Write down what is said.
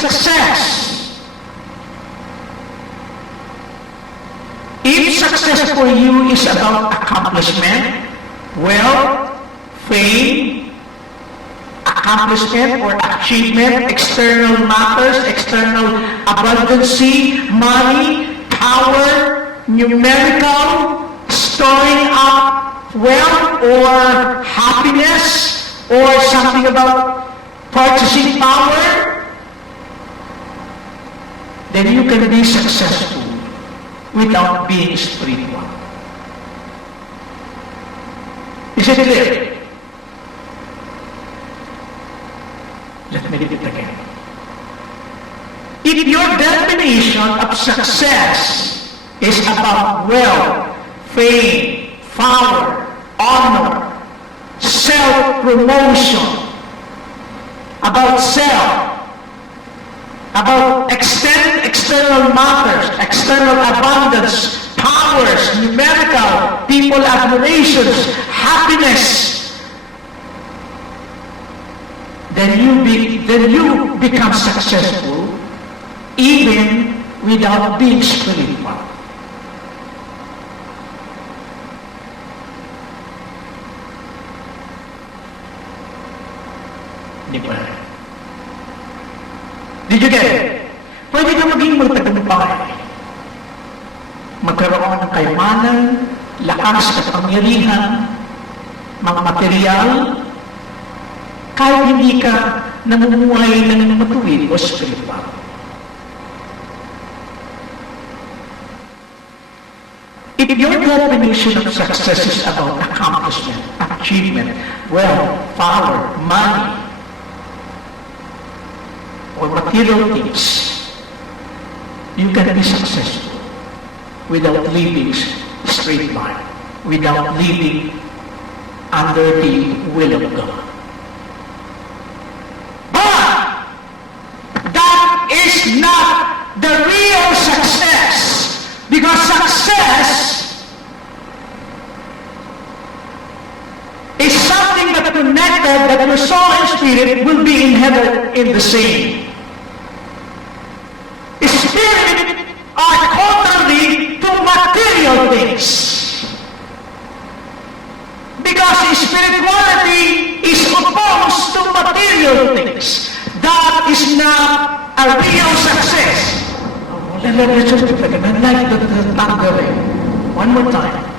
success, if success for you is about accomplishment, wealth, fame, accomplishment or achievement, external matters, external abundancy, money, power, numerical, storing up wealth or happiness, or something about purchasing power, then you can be successful without being spiritual. Is it clear? Let me read it again. If your definition of success is about wealth, fame, power, honor, self-promotion, about self, about external matters, external abundance, powers, numerical, people admirations, happiness, then you become successful even without being spiritual. Di ba? Did you get it? Pwede ka maging magtagumpay. Magkaroon ng kayamanan, lakas at pangyarihan, mga material, kahit hindi ka namumuhay ng matuwid o spiritual. If your definition of success is about accomplishment, achievement, wealth, power, money, or material things, you can be successful without living straight line, without living under the will of God. But that is not the real success, because success is something that connected, that your soul and spirit will be in heaven in the same. Spirit are contrary to material things. Because spirituality is opposed to material things. That is not a real success. Let's just like the thunder. One more time.